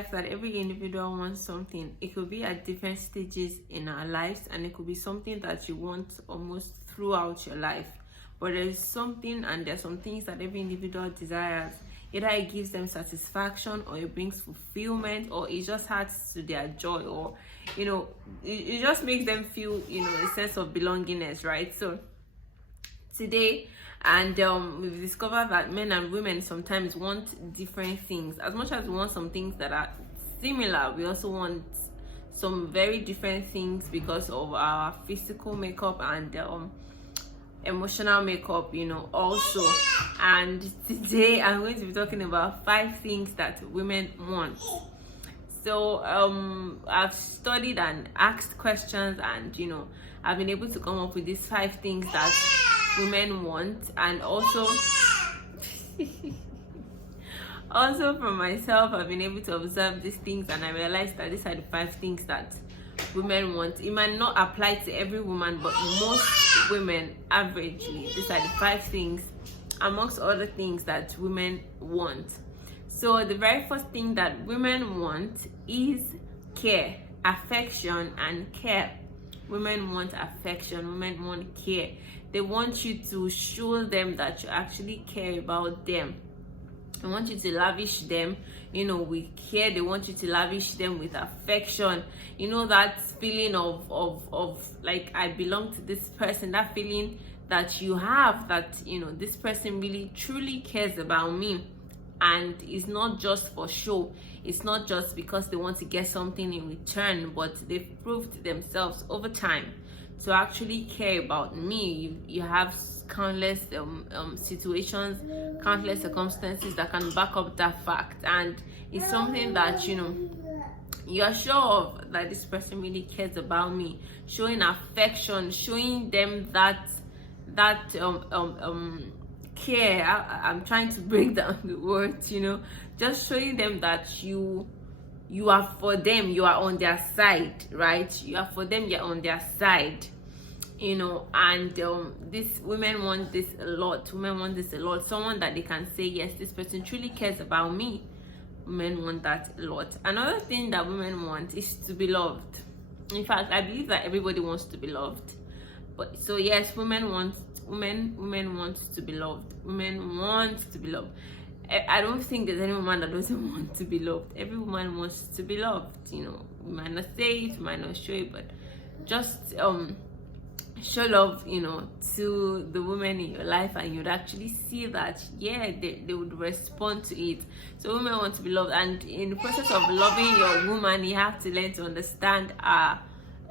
life that every individual wants something. It could be at different stages in our lives, and it could be something that you want almost throughout your life. But there's something, and there's some things that every individual desires. Either it gives them satisfaction, or it brings fulfillment, or it just adds to their joy, or it just makes them feel a sense of belongingness, right? So today, and we've discovered that men and women sometimes want different things. As much as we want some things that are similar, we also want some very different things because of our physical makeup and emotional makeup, also. And today I'm going to be talking about 5 things that women want. So I've studied and asked questions, and I've been able to come up with these 5 things that women want. And also from myself, I've been able to observe these things, and I realized that these are the 5 things that women want. It might not apply to every woman, but most women, averagely, these are the 5 things amongst other things that women want. So the very first thing that women want is care, affection, and care. Women want affection, women want care. They want you to show them that you actually care about them. They want you to lavish them, with care. They want you to lavish them with affection. That feeling of like, I belong to this person, that feeling that you have, that, this person really truly cares about me. And it's not just for show. It's not just because they want to get something in return, but they've proved themselves over time to actually care about me. You have countless situations, countless circumstances that can back up that fact, and it's something that you are sure of, that this person really cares about me. Showing affection, showing them that care. I'm trying to break down the words, just showing them that you are for them, you are on their side, right? You are for them, you're on their side, and these women want this a lot. Women want this a lot. Someone that they can say, yes, this person truly cares about me. Women want that a lot. Another thing that women want is to be loved. In fact, I believe that everybody wants to be loved. But so yes, women want to be loved. Women want to be loved. I don't think there's any woman that doesn't want to be loved. Every woman wants to be loved. We might not say it, we might not show it, but just show love, to the women in your life, and you'd actually see that, yeah, they would respond to it. So women want to be loved, and in the process of loving your woman, you have to learn to understand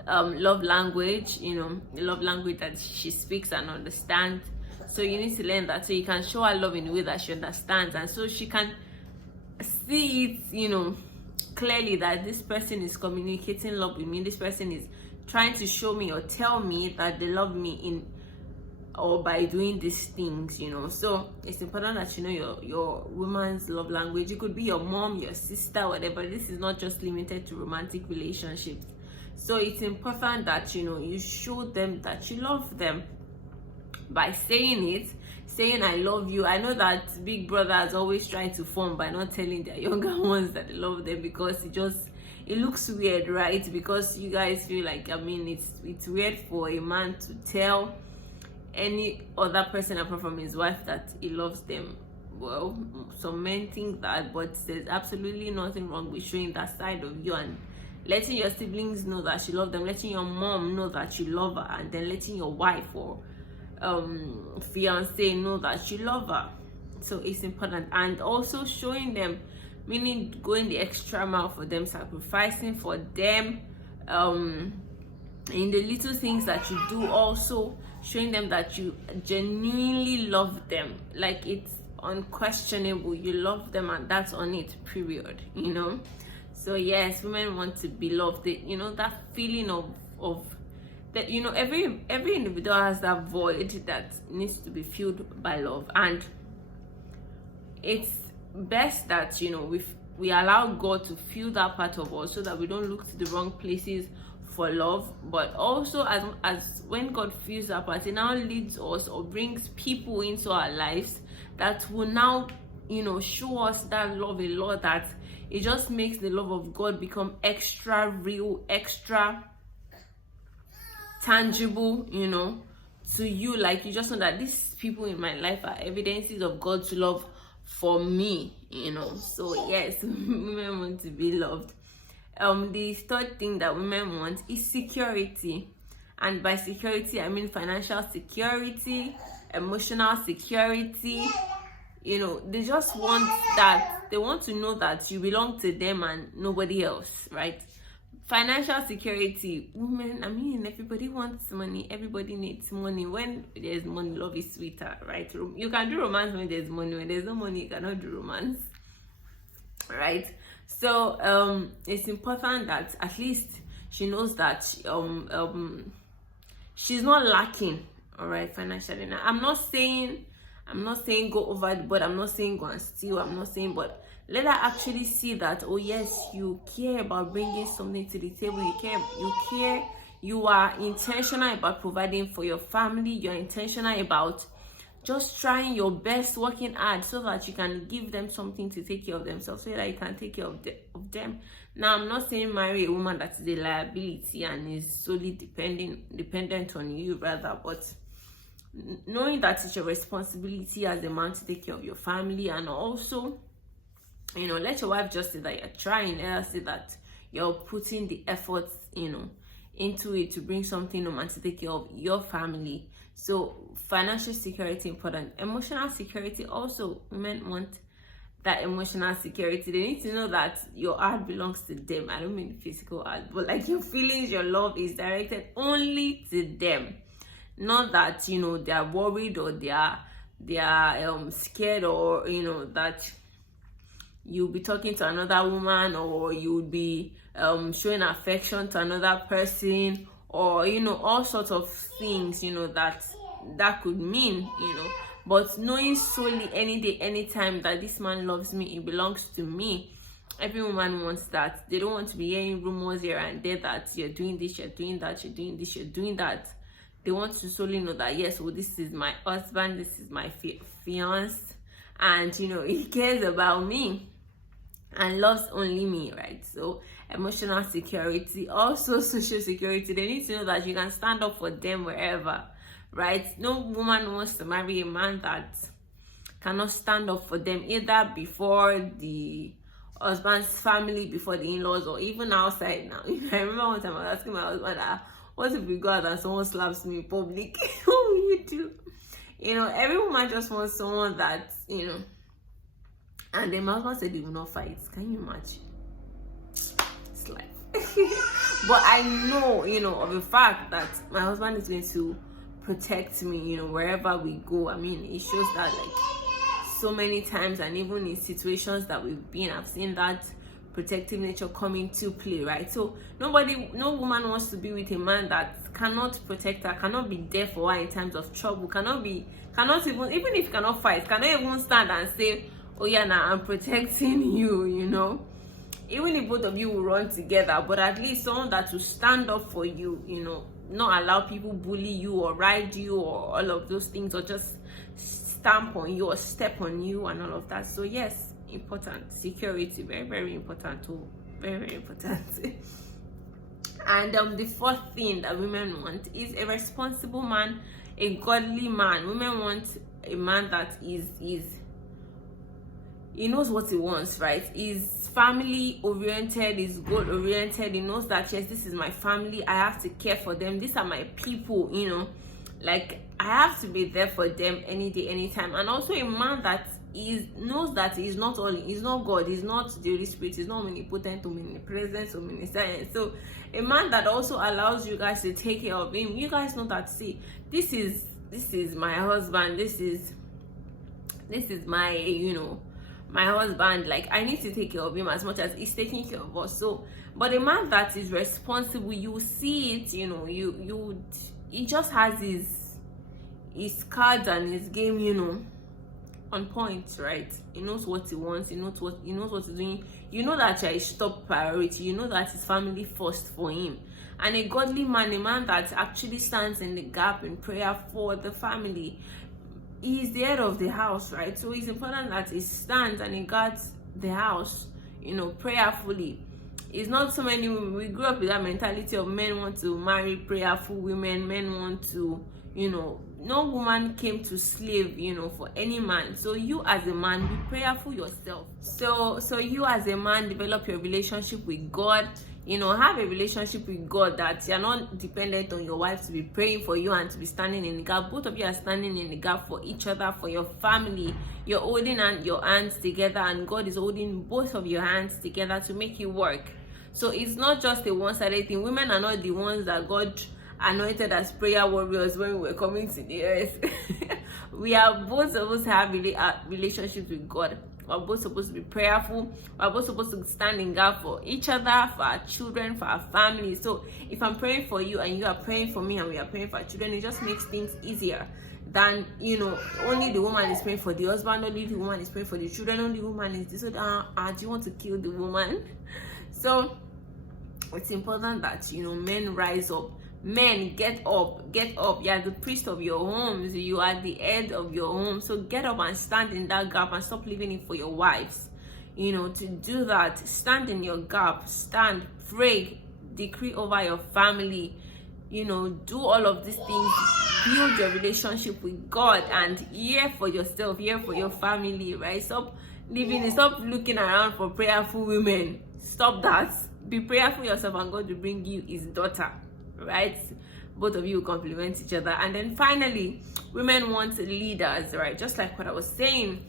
love language, the love language that she speaks and understands. So you need to learn that, so you can show her love in a way that she understands, and so she can see it, clearly, that this person is communicating love with me. This person is trying to show me or tell me that they love me in or by doing these things, So it's important that your woman's love language. It could be your mom, your sister, whatever. This is not just limited to romantic relationships. So it's important that you show them that you love them by saying I love you. I know that big brothers always try to form by not telling their younger ones that they love them, because it looks weird, right? Because you guys feel like, it's weird for a man to tell any other person apart from his wife that he loves them. Well, some men think that, but there's absolutely nothing wrong with showing that side of you, and letting your siblings know that you love them, letting your mom know that you love her, and then letting your wife or fiance know that you love her. So it's important. And also showing them, meaning going the extra mile for them, sacrificing for them, in the little things that you do, also showing them that you genuinely love them, like it's unquestionable, you love them, and that's on it, period. So yes, women want to be loved. That feeling of that, every individual has that void that needs to be filled by love, and it's best that we allow God to fill that part of us, so that we don't look to the wrong places for love. But also, as when God fills that part, it now leads us or brings people into our lives that will now show us that love a lot, that it just makes the love of God become extra real, extra tangible, to you. Like, you just know that these people in my life are evidences of God's love for me, So yes, women want to be loved. The third thing that women want is security. And by security, I mean financial security, emotional security. They just want that. They want to know that you belong to them and nobody else, right? Financial security. Women, I mean, everybody wants money. Everybody needs money. When there's money, love is sweeter, right? You can do romance when there's money. When there's no money, you cannot do romance, right? So it's important that at least she knows that she's not lacking, all right, financially. Now, I'm not saying go over the board. I'm not saying go and steal. I'm not saying, but let her actually see that, oh yes, you care about bringing something to the table. You care. You are intentional about providing for your family. You're intentional about just trying your best, working hard, so that you can give them something to take care of themselves, so that you can take care of them. Now, I'm not saying marry a woman that is a liability and is solely dependent on you, rather, but knowing that it's your responsibility as a man to take care of your family, and also, let your wife just say that you're trying. Let her say that you're putting the efforts, into it to bring something home and to take care of your family. So financial security important. Emotional security also, women want that emotional security. They need to know that your heart belongs to them. I don't mean physical heart, but like your feelings, your love is directed only to them. Not that they are worried or they are scared, or that you'll be talking to another woman, or you'll be showing affection to another person, or all sorts of things that could mean, but knowing solely any day, anytime that this man loves me, it belongs to me. Every woman wants that. They don't want to be hearing rumors here and there that you're doing this, you're doing that, you're doing this, you're doing that. They want to solely know that, yes, well, this is my husband, this is my fiance, and he cares about me and loves only me, right? So emotional security, also social security. They need to know that you can stand up for them wherever, right? No woman wants to marry a man that cannot stand up for them, either before the husband's family, before the in-laws, or even outside. Now, I remember one time I was asking my husband, what if we go out and someone slaps me in public? What will you do? Every woman just wants someone that, and then my husband said he will not fight. Can you imagine? It's life. But I know, of the fact that my husband is going to protect me, wherever we go. I mean, it shows that, like, so many times, and even in situations that we've been, I've seen that protective nature come into play, right? So no woman wants to be with a man that cannot protect her, cannot be there for her in times of trouble, cannot even if you cannot fight, cannot even stand and say, oh yeah, now I'm protecting you, Even if both of you will run together, but at least someone that will stand up for you, not allow people bully you or ride you or all of those things, or just stamp on you or step on you and all of that. So yes, important. Security, very, very important too. Very, very important. And the fourth thing that women want is a responsible man, a godly man. Women want a man that he knows what he wants, right? He's family oriented, he's goal oriented. He knows that, yes, this is my family, I have to care for them, these are my people, like I have to be there for them any day, anytime. And also a man that knows that he's not God, he's not the Holy Spirit, he's not omnipotent, omnipresent, omniscient. So a man that also allows you guys to take care of him. You guys know that, see, this is my husband, this is my my husband, like I need to take care of him as much as he's taking care of us. So but a man that is responsible, you see it, he just has his cards and his game, on point, right? He knows what he wants, he knows what he's doing. That you're his top priority, that his family first for him. And a godly man, a man that actually stands in the gap in prayer for the family. He's the head of the house, right? So it's important that he stands and he guards the house, prayerfully. It's not so many women. We grew up with that mentality of men want to marry prayerful women, men want to, no woman came to slave, for any man. So you as a man, be prayerful yourself. So you as a man, develop your relationship with God. Have a relationship with God that you're not dependent on your wife to be praying for you and to be standing in the gap. Both of you are standing in the gap for each other, for your family. You're holding your hands together, and God is holding both of your hands together to make it work. So it's not just a one-sided thing. Women are not the ones that God anointed as prayer warriors when we were coming to the earth. We are both supposed to have relationships with God. We're both supposed to be prayerful. We're both supposed to stand in gap for each other, for our children, for our family. So if I'm praying for you and you are praying for me and we are praying for our children, it just makes things easier than, only the woman is praying for the husband, only the woman is praying for the children, only the woman is this. So do you want to kill the woman? So it's important that, men rise up. Men, get up. You are the priest of your homes. You are the head of your home. So get up and stand in that gap and stop leaving it for your wives. To do that, stand in your gap. Stand, pray, decree over your family. Do all of these things. Build your relationship with God and hear for yourself, hear for your family, right? Stop looking around for prayerful women. Stop that. Be prayerful yourself and God will bring you his daughter. Right? Both of you will complement each other. And then finally, women want leaders, right? Just like what I was saying,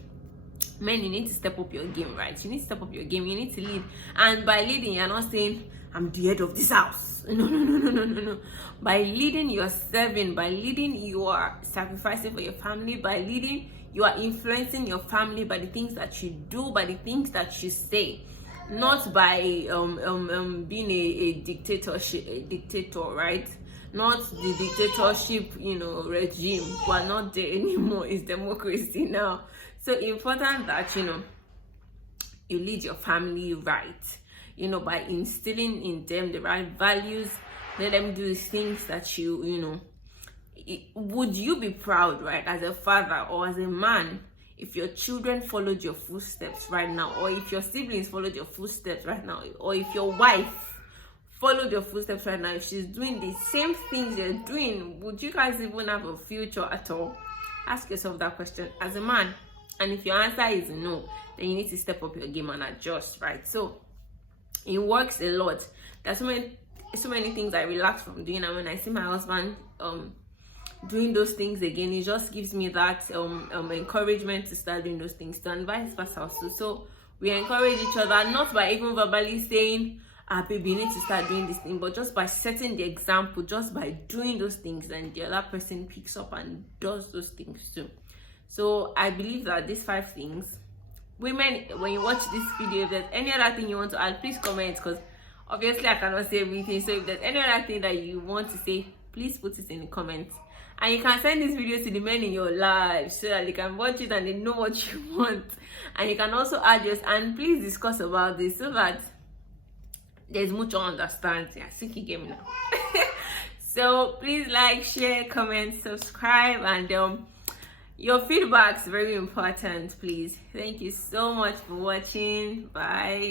men, you need to step up your game, right? You need to step up your game. You need to lead. And by leading, you're not saying, I'm the head of this house. No. By leading, you're serving. By leading, you are sacrificing for your family. By leading, you are influencing your family by the things that you do, by the things that you say. Not by being a dictator, right? Not the dictatorship, regime. We're not there anymore. It's democracy now. So important that, you lead your family right. By instilling in them the right values. Let them do things that would you be proud, right? As a father or as a man, if your children followed your footsteps right now, or if your siblings followed your footsteps right now, or if your wife followed your footsteps right now, if she's doing the same things you're doing, would you guys even have a future at all? Ask yourself that question as a man. And if your answer is no, then you need to step up your game and adjust, right? So it works a lot. There's so many things I relax from doing, and when I see my husband doing those things again, it just gives me that encouragement to start doing those things too, and vice versa also. So we encourage each other, not by even verbally saying, baby, you need to start doing this thing, but just by setting the example, just by doing those things, and the other person picks up and does those things too. So I believe that these 5 things, women, when you watch this video, if there's any other thing you want to add, please comment, because obviously I cannot say everything. So if there's any other thing that you want to say, please put it in the comments. And you can send this video to the men in your life so that they can watch it and they know what you want. And you can also add yours, and please discuss about this so that there's mutual understanding. I think you get me now. So please like, share, comment, subscribe, and your feedback is very important, please. Thank you so much for watching. Bye.